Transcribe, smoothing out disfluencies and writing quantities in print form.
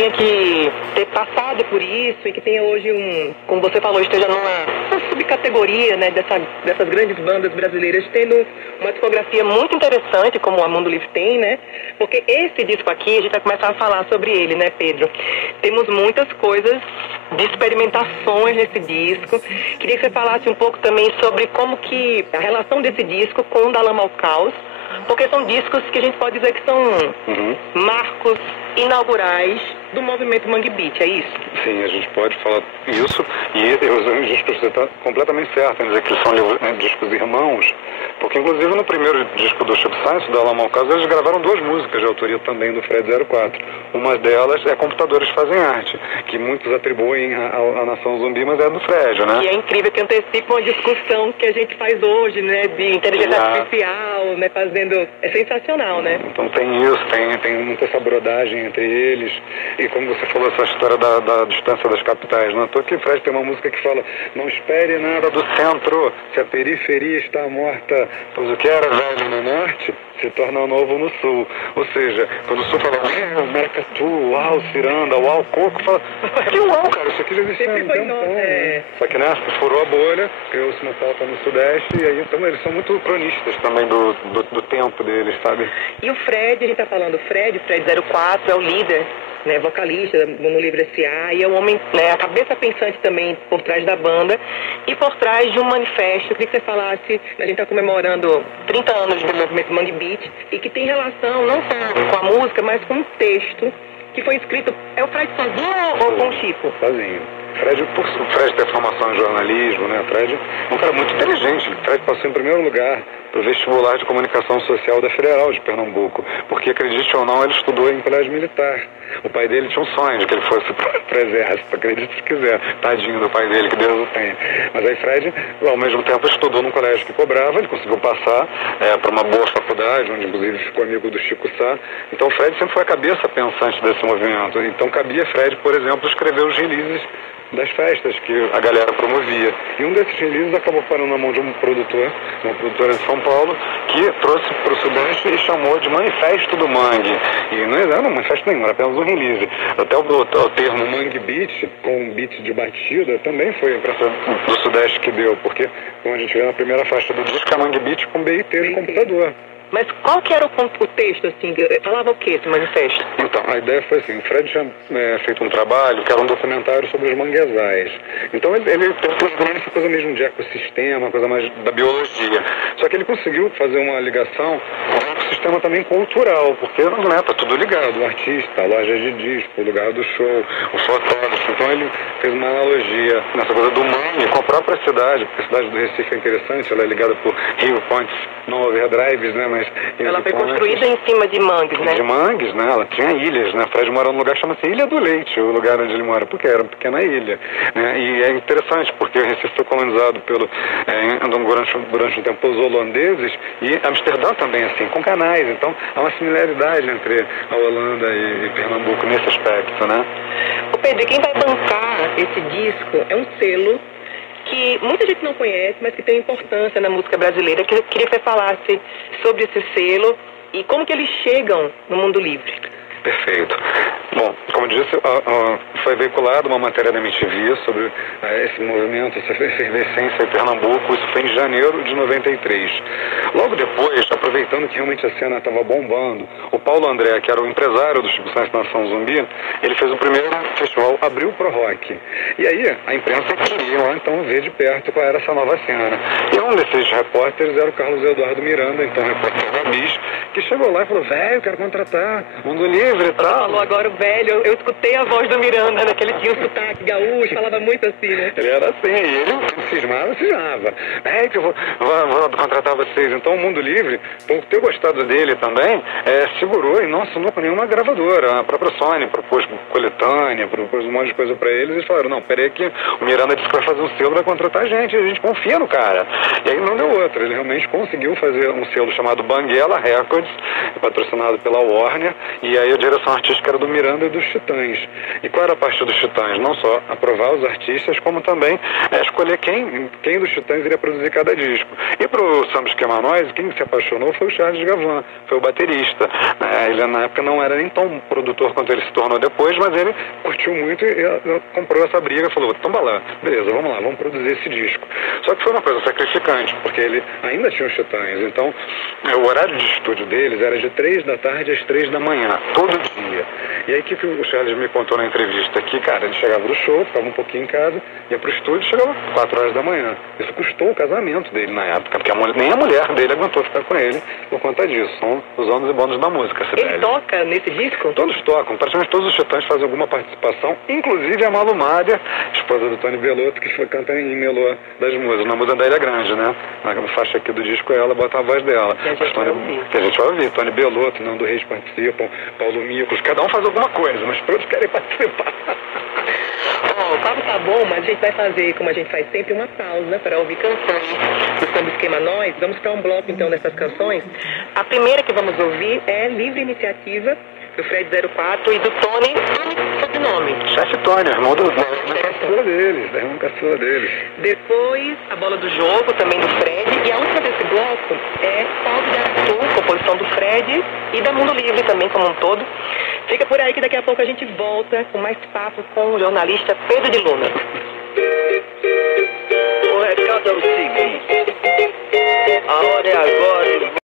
tinha que ter passado por isso e que tenha hoje como você falou, esteja numa subcategoria, né, dessas grandes bandas brasileiras, tendo uma discografia muito interessante, como a Mundo Livre tem, né? Porque esse disco aqui, a gente vai começar a falar sobre ele, né, Pedro? Temos muitas coisas de experimentações nesse disco. Queria que você falasse um pouco também sobre como que a relação desse disco com o Da Lama ao Caos, porque são discos que a gente pode dizer que são marcos inaugurais do movimento Mangue Beat, é isso? Sim, a gente pode falar isso, e os discos você está completamente certo em dizer que eles são discos irmãos, porque inclusive no primeiro disco do Chico Science, do Da Lama ao Caos, eles gravaram 2 músicas de autoria também do Fred 04. Uma delas é Computadores Fazem Arte, que muitos atribuem à Nação Zumbi, mas é do Fred, né? E é incrível que antecipa uma discussão que a gente faz hoje, né, de inteligência artificial, né, fazendo... É sensacional, né? Então tem isso, tem muita essa brodagem entre eles, e como você falou, essa história da distância das capitais, não é à toa que o Fred tem uma música que fala: não espere nada do centro, se a periferia está morta, pois o que era velho no norte se torna novo no sul. Ou seja, quando o sul fala Maracatu, uau, Ciranda, uau, Coco, fala, que uau, cara, isso aqui já existia há um tempão. Só que nessa, furou a bolha, criou-se uma pauta no Sudeste, e aí então eles são muito cronistas também do tempo deles, sabe? E o Fred, a gente tá falando, Fred 04 é o líder, né, vocalista do Mundo Livre S.A. e é um homem, né, a cabeça pensante também por trás da banda e por trás de um manifesto. Eu queria que você falasse, a gente está comemorando 30 anos do movimento Mangue Beat e que tem relação não só com a música, mas com um texto que foi escrito. É o Fred sozinho ou com o Chico? Sozinho. Fred tem formação em jornalismo, né? Fred é um cara muito inteligente. Fred passou em primeiro lugar para o vestibular de comunicação social da Federal de Pernambuco, porque, acredite ou não, ele estudou em colégio militar. O pai dele tinha um sonho de que ele fosse para o exército, acredite se quiser, tadinho do pai dele, que Deus o tenha. Mas aí Fred, ao mesmo tempo, estudou num colégio que cobrava, ele conseguiu passar para uma boa faculdade, onde inclusive ficou amigo do Chico Sá. Então o Fred sempre foi a cabeça pensante desse movimento. Então cabia Fred, por exemplo, escrever os releases das festas que a galera promovia. E um desses releases acabou parando na mão de um produtor, uma produtora de São Paulo, que trouxe para o Sudeste e chamou de Manifesto do Mangue. E não era um manifesto nenhum, era apenas um release. Até o termo Mangue Beat, com um beat de batida, também foi a impressão do Sudeste que deu, porque, como a gente vê na primeira faixa do disco, é Mangue Beat com BIT de computador. Mas qual que era o texto, assim? Falava o que esse manifesto? Então, a ideia foi assim, o Fred tinha feito um trabalho que era um documentário sobre os manguezais. Então ele tentou essa coisa mesmo de ecossistema, coisa mais da biologia. Só que ele conseguiu fazer uma ligação com um ecossistema também cultural, porque tá tudo ligado, o artista, a loja de disco, o lugar do show, o fotógrafo. Então ele fez uma analogia nessa coisa do mangue com a própria cidade, porque a cidade do Recife é interessante, ela é ligada por Rio Pontes, não overdrives, né? Mas ela foi construída em cima de mangues, né? De mangues, né? Ela tinha ilhas, né? Fred mora num lugar que chama-se Ilha do Leite, o lugar onde ele mora, porque era uma pequena ilha, né? E é interessante, porque o Recife foi colonizado durante um tempo pelos holandeses, e Amsterdã também, assim, com canais. Então, há uma similaridade entre a Holanda e Pernambuco nesse aspecto, né? Ô Pedro, quem vai bancar esse disco é um selo que muita gente não conhece, mas que tem importância na música brasileira. Eu queria que você falasse sobre esse selo e como que eles chegam no Mundo Livre. Perfeito. Bom, como eu disse, foi veiculada uma matéria da MTV sobre esse movimento, essa efervescência em Pernambuco. Isso foi em janeiro de 93. Logo depois, aproveitando que realmente a cena estava bombando, o Paulo André, que era o empresário do Chico Science Nação Zumbi, ele fez o primeiro festival Abril Pro Rock. E aí, a imprensa queria lá, então, ver de perto qual era essa nova cena. E um desses repórteres era o Carlos Eduardo Miranda, então repórter da Bis, que chegou lá e falou: velho, quero contratar Mundo Livre e tal. Você falou agora o velho, eu escutei a voz do Miranda, né, que ele tinha um sotaque gaúcho, falava muito assim, né? Ele era assim, e ele cismava. Que eu vou contratar vocês. Então o Mundo Livre, por ter gostado dele também, segurou e não assinou com nenhuma gravadora. A própria Sony propôs coletânea, propôs um monte de coisa pra eles, e falaram: não, peraí que o Miranda disse que vai fazer um selo, vai contratar a gente confia no cara. E aí não deu outra, ele realmente conseguiu fazer um selo chamado Banguela Records, patrocinado pela Warner, e aí a direção artística era do Miranda e dos Titãs. E qual era partir dos Titãs, não só aprovar os artistas, como também escolher quem dos Titãs iria produzir cada disco. E pro Samba Esquema Nós, quem se apaixonou foi o Charles Gavin, foi o baterista. Ele na época não era nem tão produtor quanto ele se tornou depois, mas ele curtiu muito e comprou essa briga e falou, então lá, beleza, vamos lá, vamos produzir esse disco. Só que foi uma coisa sacrificante, porque ele ainda tinha os Titãs, então o horário de estúdio deles era de 3 da tarde às 3 da manhã, todo dia. E aí o que o Charles me contou na entrevista aqui, cara, ele chegava do show, ficava um pouquinho em casa, ia pro estúdio e chegava 4 horas da manhã. Isso custou o casamento dele na época, porque nem a mulher dele aguentou ficar com ele por conta disso. São os ônus e bônus da música, Cibele. Ele toca nesse disco? Todos tocam, praticamente todos os Titãs fazem alguma participação, inclusive a Malu Mader, esposa do Tony Bellotto, que canta em melô das músicas, na música da Ilha Grande, né? Na faixa aqui do disco ela bota a voz dela. Que a gente vai ouvir. Tony Bellotto, Nando Reis participam, Paulo Micos, cada um faz alguma coisa, mas todos querem participar. O papo tá bom, mas a gente vai fazer, como a gente faz sempre, uma pausa para ouvir canções do Samba Esquema Nós. Vamos para um bloco, então, dessas canções. A primeira que vamos ouvir é Livre Iniciativa, do Fred 04 e do Tony, sobrenome. Chefe Tony, irmão da irmã caçula deles. Depois, A Bola do Jogo, também do Fred. E a última desse bloco é Salve de Aratu, composição do Fred e da Mundo Livre também, como um todo. Fica por aí que daqui a pouco a gente volta com mais papo com o jornalista Pedro de Luna. O recado é o seguinte.